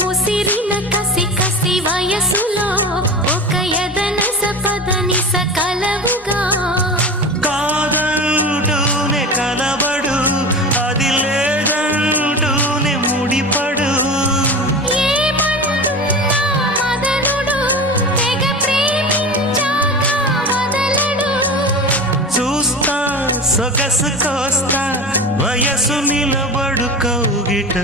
ముసిరిన కసి కసి వయసులో ఒక యదన సపదని సకలవుగా కాదంటూనే కలబడు అది లేదంటూనే ముడిపడు ఏమంటున్నా మదనుడు తెగ ప్రేమించాక వదలడు చూస్తా సొగసు కోస్తా వయసు నిలబడు కౌగిట